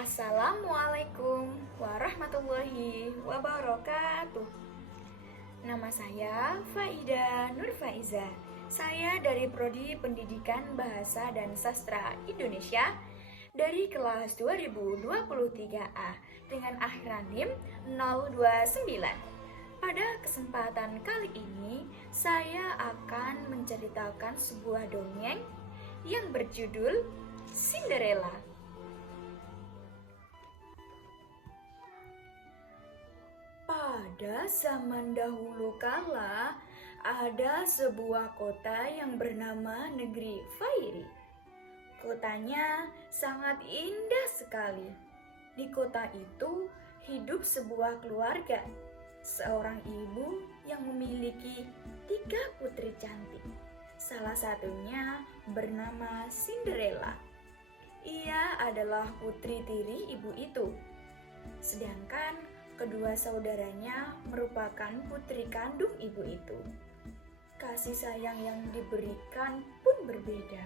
Assalamualaikum warahmatullahi wabarakatuh. Nama saya Faida Nurfaiza. Saya dari Prodi Pendidikan Bahasa dan Sastra Indonesia dari kelas 2023A dengan akronim 029. Pada kesempatan kali ini, saya akan menceritakan sebuah dongeng yang berjudul Cinderella. Pada zaman dahulu kala, ada sebuah kota yang bernama Negeri Fairy. Kotanya sangat indah sekali. Di kota itu hidup sebuah keluarga, seorang ibu yang memiliki 3 putri cantik. Salah satunya bernama Cinderella. Ia adalah putri tiri ibu itu. Sedangkan kedua saudaranya merupakan putri kandung ibu itu. Kasih sayang yang diberikan pun berbeda.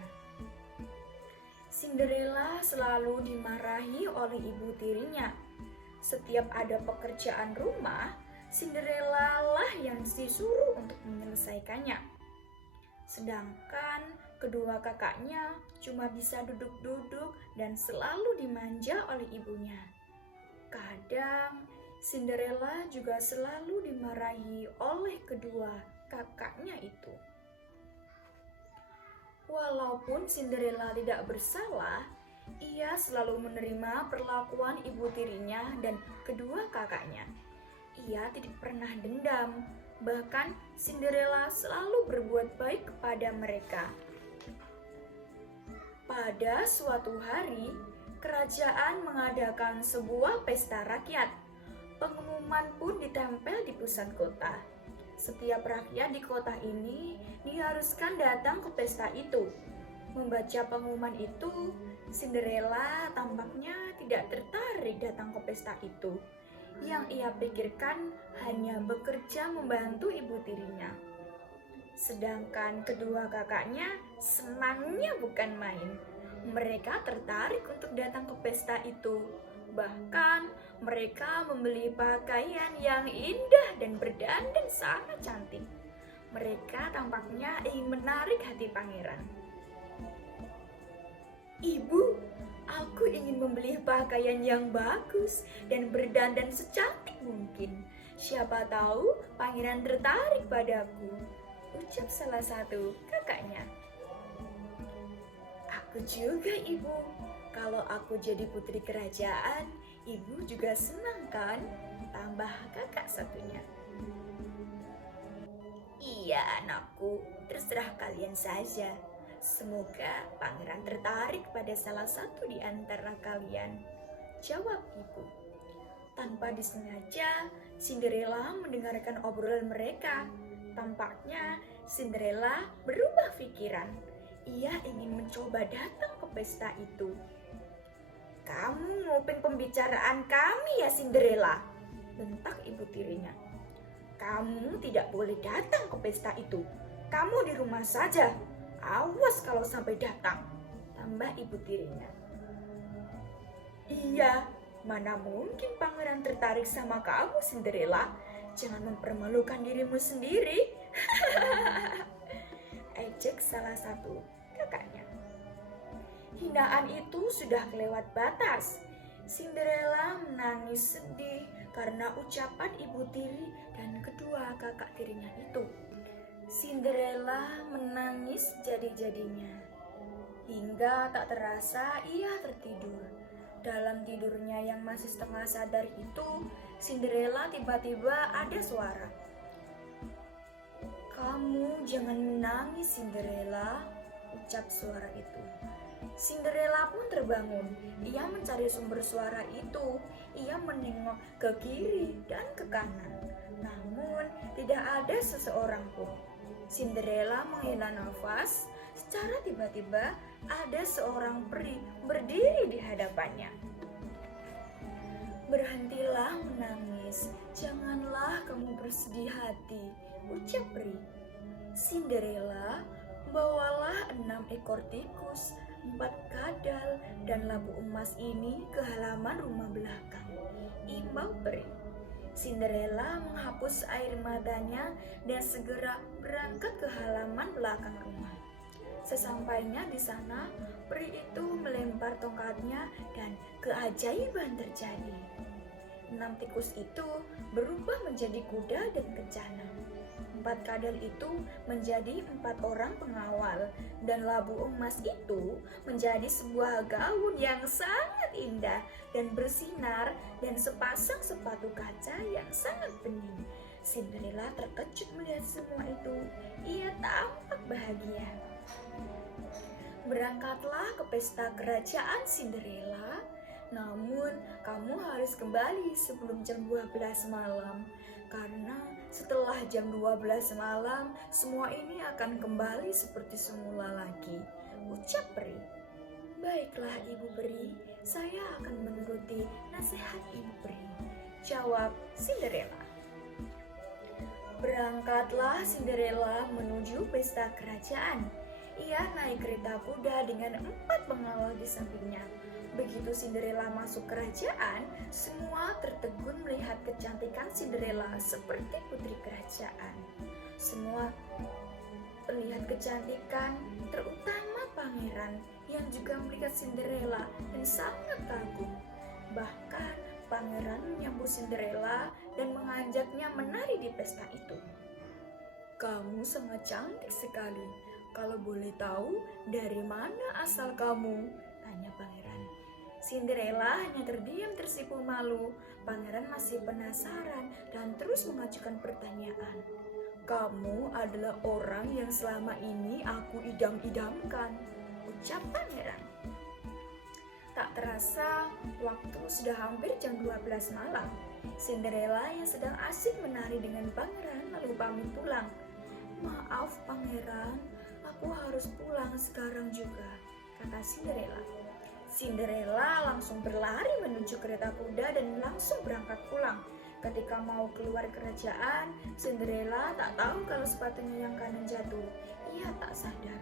Cinderella selalu dimarahi oleh ibu tirinya. Setiap ada pekerjaan rumah, Cinderella lah yang disuruh untuk menyelesaikannya. Sedangkan kedua kakaknya cuma bisa duduk-duduk dan selalu dimanja oleh ibunya. Kadang Cinderella juga selalu dimarahi oleh kedua kakaknya itu. Walaupun Cinderella tidak bersalah, ia selalu menerima perlakuan ibu tirinya dan kedua kakaknya. Ia tidak pernah dendam, bahkan Cinderella selalu berbuat baik kepada mereka. Pada suatu hari, kerajaan mengadakan sebuah pesta rakyat. Pengumuman pun ditempel di pusat kota. Setiap rakyat di kota ini diharuskan datang ke pesta itu. Membaca pengumuman itu, Cinderella tampaknya tidak tertarik datang ke pesta itu. Yang ia pikirkan hanya bekerja membantu ibu tirinya. Sedangkan kedua kakaknya senangnya bukan main. Mereka tertarik untuk datang ke pesta itu. Bahkan mereka membeli pakaian yang indah dan berdandan sangat cantik. Mereka tampaknya ingin menarik hati pangeran. Ibu, aku ingin membeli pakaian yang bagus dan berdandan secantik mungkin. Siapa tahu pangeran tertarik padaku, ucap salah satu kakaknya. Aku juga, Ibu. Kalau aku jadi putri kerajaan, ibu juga senang kan? Tambah kakak satunya. Iya anakku, terserah kalian saja. Semoga pangeran tertarik pada salah satu di antara kalian, jawab ibu. Tanpa disengaja, Cinderella mendengarkan obrolan mereka. Tampaknya Cinderella berubah pikiran. Ia ingin mencoba datang ke pesta itu. Kamu nguping pembicaraan kami ya Cinderella, bentak ibu tirinya. Kamu tidak boleh datang ke pesta itu. Kamu di rumah saja. Awas kalau sampai datang, tambah ibu tirinya. Iya, mana mungkin pangeran tertarik sama kamu Cinderella. Jangan mempermalukan dirimu sendiri. Ejek salah satu kakaknya. Hinaan itu sudah kelewat batas. Cinderella menangis sedih karena ucapan ibu tiri dan kedua kakak tirinya itu. Cinderella menangis jadi-jadinya. Hingga tak terasa ia tertidur. Dalam tidurnya yang masih setengah sadar itu, Cinderella tiba-tiba ada suara. Kamu jangan menangis Cinderella, ucap suara itu. Cinderella pun terbangun. Ia mencari sumber suara itu. Ia menengok ke kiri dan ke kanan. Namun tidak ada seseorang pun. Cinderella menghela nafas. Secara tiba-tiba ada seorang peri berdiri di hadapannya. Berhentilah menangis. Janganlah kamu bersedih hati, ucap peri. Cinderella, bawalah 6 ekor tikus, 4 kadal, dan labu emas ini ke halaman rumah belakang," imbau peri. Cinderella menghapus air matanya dan segera berangkat ke halaman belakang rumah. Sesampainya di sana, peri itu melempar tongkatnya dan keajaiban terjadi. 6 tikus itu berubah menjadi kuda dan kencana. 4 kadal itu menjadi 4 orang pengawal, dan labu emas itu menjadi sebuah gaun yang sangat indah dan bersinar dan sepasang sepatu kaca yang sangat bening. Cinderella terkejut melihat semua itu. Ia tampak bahagia. Berangkatlah ke pesta kerajaan Cinderella. Namun, kamu harus kembali sebelum jam 12 malam. Karena setelah jam 12 malam, semua ini akan kembali seperti semula lagi, ucap peri. Baiklah Ibu Peri, saya akan menuruti nasihat Ibu Peri, jawab Cinderella. Berangkatlah Cinderella menuju pesta kerajaan. Ia naik kereta kuda dengan 4 pengawal di sampingnya. Begitu Cinderella masuk kerajaan, semua tertegun melihat kecantikan Cinderella seperti putri kerajaan. Semua melihat kecantikan, terutama pangeran yang juga melihat Cinderella dan sangat kagum. Bahkan pangeran menyambut Cinderella dan mengajaknya menari di pesta itu. "Kamu sangat cantik sekali. Kalau boleh tahu, dari mana asal kamu?" tanya pangeran. Cinderella hanya terdiam tersipu malu. Pangeran masih penasaran dan terus mengajukan pertanyaan. "Kamu adalah orang yang selama ini aku idam-idamkan," ucap pangeran. Tak terasa, waktu sudah hampir jam 12 malam. Cinderella yang sedang asik menari dengan pangeran lalu pamit pulang. "Maaf pangeran, aku harus pulang sekarang juga," kata Cinderella. Cinderella langsung berlari menuju kereta kuda dan langsung berangkat pulang. Ketika mau keluar kerajaan, Cinderella tak tahu kalau sepatunya yang kanan jatuh. Ia tak sadar.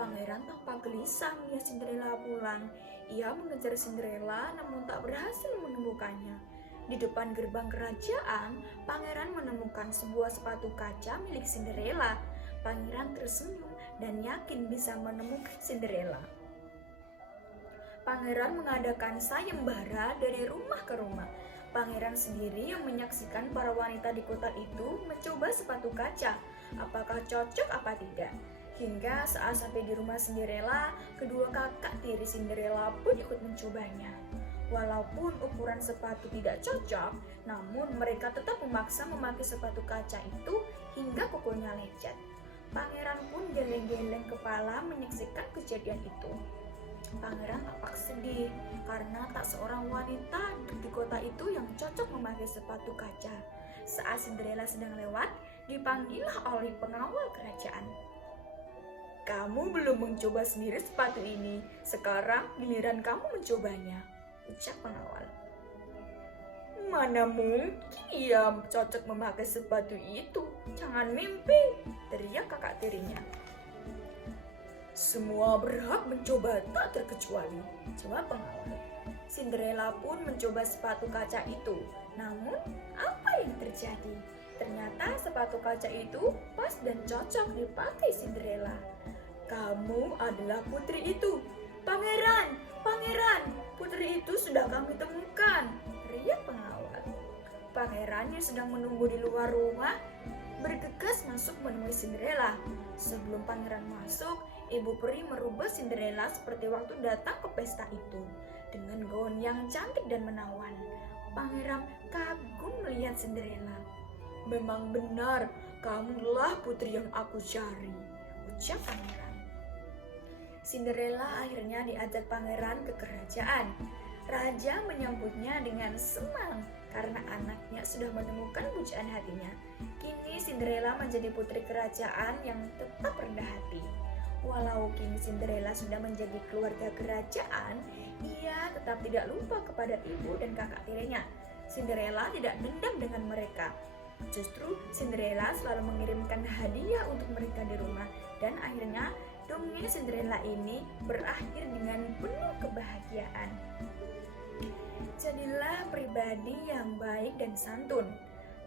Pangeran tampak gelisah melihat Cinderella pulang. Ia mengejar Cinderella namun tak berhasil menemukannya. Di depan gerbang kerajaan, pangeran menemukan sebuah sepatu kaca milik Cinderella. Pangeran tersenyum dan yakin bisa menemukan Cinderella. Pangeran mengadakan sayembara dari rumah ke rumah. Pangeran sendiri yang menyaksikan para wanita di kota itu mencoba sepatu kaca. Apakah cocok apa tidak? Hingga saat sampai di rumah Cinderella, kedua kakak tiri Cinderella pun ikut mencobanya. Walaupun ukuran sepatu tidak cocok, namun mereka tetap memaksa memakai sepatu kaca itu hingga kukunya lecet. Pangeran pun geleng-geleng kepala menyaksikan kejadian itu. Pangeran tampak sedih karena tak seorang wanita di kota itu yang cocok memakai sepatu kaca. Saat Cinderella sedang lewat, dipanggillah oleh pengawal kerajaan. "Kamu belum mencoba sendiri sepatu ini, sekarang giliran kamu mencobanya," ucap pengawal. "Mana mungkin ia cocok memakai sepatu itu, jangan mimpi," teriak kakak tirinya. "Semua berhak mencoba tak terkecuali," jawab pengawal. Cinderella pun mencoba sepatu kaca itu. Namun, apa yang terjadi? Ternyata sepatu kaca itu pas dan cocok dipakai Cinderella. "Kamu adalah putri itu." "Pangeran, pangeran, putri itu sudah kami temukan," teriak pengawal. Pangeran yang sedang menunggu di luar rumah bergegas masuk menemui Cinderella. Sebelum pangeran masuk, Ibu Peri merubah Cinderella seperti waktu datang ke pesta itu, dengan gaun yang cantik dan menawan. Pangeran kagum melihat Cinderella. "Memang benar, kamulah putri yang aku cari," ucap pangeran. Cinderella akhirnya diajak pangeran ke kerajaan. Raja menyambutnya dengan senang karena anaknya sudah menemukan pujaan hatinya. Kini Cinderella menjadi putri kerajaan yang tetap rendah hati. Walau kini Cinderella sudah menjadi keluarga kerajaan, ia tetap tidak lupa kepada ibu dan kakak tirinya. Cinderella tidak dendam dengan mereka. Justru Cinderella selalu mengirimkan hadiah untuk mereka di rumah, dan akhirnya dongeng Cinderella ini berakhir dengan penuh kebahagiaan. kebahagiaan. Jadilah pribadi yang baik dan santun.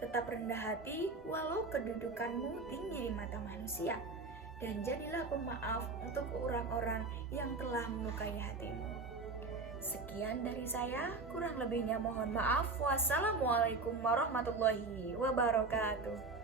Tetap rendah hati walau kedudukanmu tinggi di mata manusia. Dan jadilah pemaaf untuk orang-orang yang telah melukai hatimu. Sekian dari saya, kurang lebihnya mohon maaf. Wassalamualaikum warahmatullahi wabarakatuh.